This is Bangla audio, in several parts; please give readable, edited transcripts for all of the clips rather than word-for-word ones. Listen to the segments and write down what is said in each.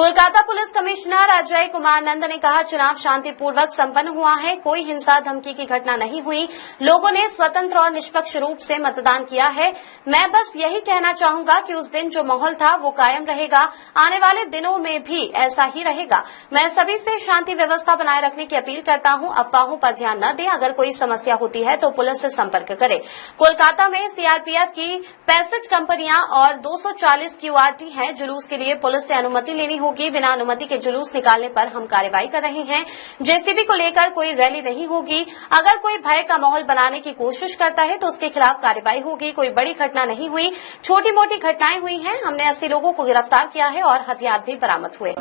कोलकाता पुलिस कमिश्नर अजय कुमार नंद ने कहा, चुनाव शांतिपूर्वक संपन्न हुआ है, कोई हिंसा धमकी की घटना नहीं हुई, लोगों ने स्वतंत्र और निष्पक्ष रूप से मतदान किया है। मैं बस यही कहना चाहूंगा कि उस दिन जो माहौल था वो कायम रहेगा, आने वाले दिनों में भी ऐसा ही रहेगा। मैं सभी से शांति व्यवस्था बनाए रखने की अपील करता हूं, अफवाहों पर ध्यान न दें, अगर कोई समस्या होती है तो पुलिस से संपर्क करें। कोलकाता में सीआरपीएफ की 65 कंपनियां और 240 क्यूआरटी हैं। जुलूस के लिए पुलिस से अनुमति लेनी होगी, बिना अनुमति के जुलूस निकालने पर हम कार्रवाई कर रहे हैं। जेसीबी को लेकर कोई रैली नहीं होगी, अगर कोई भय का माहौल बनाने की कोशिश करता है तो उसके खिलाफ कार्रवाई होगी। कोई बड़ी घटना नहीं हुई, छोटी मोटी घटनाएं हुई हैं। हमने 80 लोगों को गिरफ्तार किया है और हथियार भी बरामद हुए।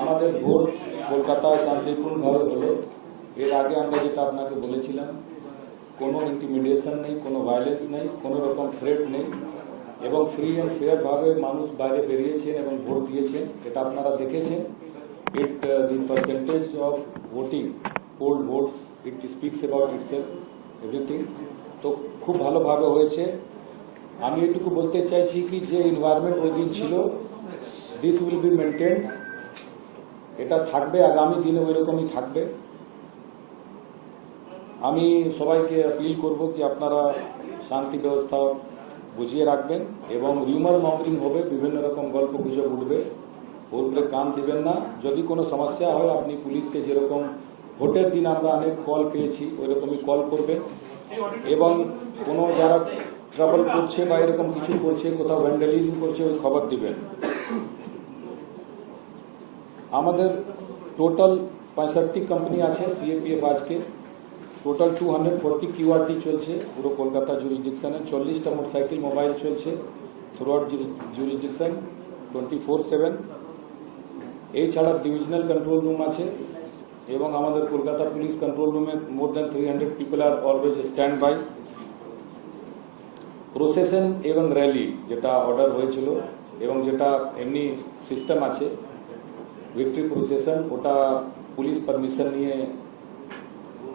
আমাদের ভোট কলকাতায় শান্তিপূর্ণভাবে হলো। এর আগে আমরা যেটা আপনাকে বলেছিলাম, কোনো ইন্টিমিডিয়েশন নেই, কোনো ভায়োলেন্স নেই, কোনো রকম থ্রেট নেই এবং ফ্রি অ্যান্ড ফেয়ার ভাবে মানুষ বাইরে বেরিয়েছেন এবং ভোট দিয়েছেন। এটা আপনারা দেখেছেন। It the percentage of voting, poll votes, it speaks about itself everything. তো খুব ভালোভাবে হয়েছে। আমি এটুকু বলতে চাইছি কি যে এনভায়রনমেন্ট ওই দিন ছিল, দিস উইল বি মেনটেন, এটা থাকবে, আগামী দিনে ওই রকমই থাকবে। আমি সবাইকে আপিল করব কি আপনারা শান্তি ব্যবস্থা বুঝিয়ে রাখবেন এবং রিউমার মঙ্গলিং হবে, বিভিন্ন রকম গল্প গুজব উঠবে, ওগুলো কান দিবেন না। যদি কোনো সমস্যা হয় আপনি পুলিশকে যেরকম ভোটের দিন আমরা অনেক কল পেয়েছি ওই রকমই কল করবেন এবং কোনো যারা ট্রাবল করছে বা এরকম কিছু করছে, কোথাও ভ্যান্ডালিজম করছে, ওই খবর দিবেন। আমাদের টোটাল 65 কোম্পানি আছে সিএপিএফ আজকে, টোটাল 240 কিউআরটি চলছে পুরো কলকাতা জুরিসডিকশনে, 40টা মোটরসাইকেল মোবাইল চলছে থ্রুআউট জুরিসডিকশন 24/7। এই ছাড়া ডিভিশনাল কন্ট্রোল রুম আছে এবং আমাদের কলকাতা পুলিশ কন্ট্রোল রুমে more than 300 people are always stand by. Procession এবং র্যালি যেটা অর্ডার হয়েছিল এবং যেটা এমনি সিস্টেম আছে ভিক্টরি প্রসেশন, ওটা পুলিশ পারমিশন নিয়ে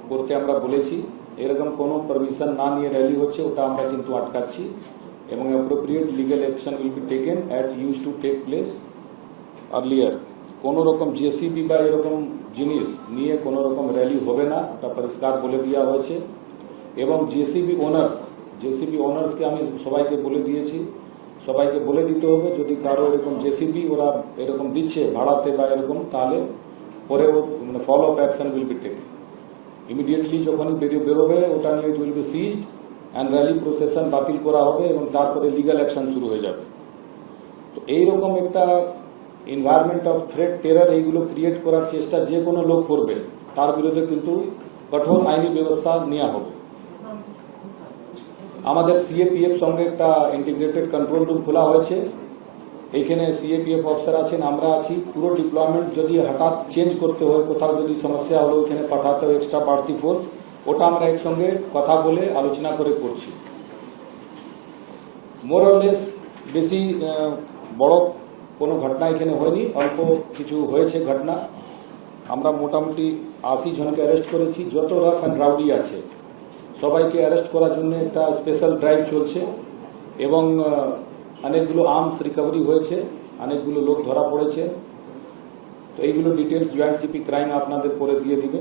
করতে আমরা বলেছি। এরকম কোনো পারমিশন না নিয়ে র্যালি হচ্ছে ওটা আমরা কিন্তু আটকাচ্ছি এবং appropriate legal action will be taken as use to take place earlier. কোনো রকম জেসিবি বা এরকম জিনিস নিয়ে কোনো রকম র্যালি হবে না, ওটা পরিষ্কার বলে দেওয়া হয়েছে। এবং জেসিবি ওনার্সকে আমি সবাইকে বলে দিয়েছি, সবাইকে বলে দিতে হবে যদি কারো এরকম জেসিবি ওরা এরকম দিচ্ছে ভাড়াতে বা এরকম, তাহলে পরে মানে follow up action will be taken. Immediately যখনই বেরোবে ওটা নিয়ে it will be seized and rally procession বাতিল করা হবে এবং তারপরে লিগ্যাল অ্যাকশন শুরু হয়ে যাবে। তো এইরকম একটা এনভায়রনমেন্ট অফ থ্রেট, টেরার, এইগুলো ক্রিয়েট করার চেষ্টা যে কোনো লোক করবে তার বিরুদ্ধে কিন্তু কঠোর আইনি ব্যবস্থা নেওয়া হবে। আমাদের সিএপিএফ সঙ্গে একটা ইন্টিগ্রেটেড কন্ট্রোল রুম খোলা হয়েছে, এইখানে সিএপিএফ অফিসার আছেন, আমরা আছি। পুরো ডিপ্লয়মেন্ট যদি হঠাৎ চেঞ্জ করতে হয়, কোথাও যদি সমস্যা হলো ওইখানে পাঠাতে হয় এক্সট্রা বাড়তি ফোর্স, ওটা আমরা একসঙ্গে কথা বলে আলোচনা করে করছি। মোরলেস বেশি বড় কোনো ঘটনা এখানে হয়নি, অল্প কিছু হয়েছে ঘটনা। আমরা মোটামুটি 80 জনকে অ্যারেস্ট করেছি। যত রাফ অ্যান্ড রাউডি আছে সবাইকে অ্যারেস্ট করার জন্য একটা স্পেশাল ড্রাইভ চলছে এবং অনেকগুলো আর্মস রিকভারি হয়েছে, অনেকগুলো লোক ধরা পড়েছে। তো এইগুলো ডিটেলস জয়েন্ট সিপি ক্রাইম আপনাদের পরে দিয়ে দিবে।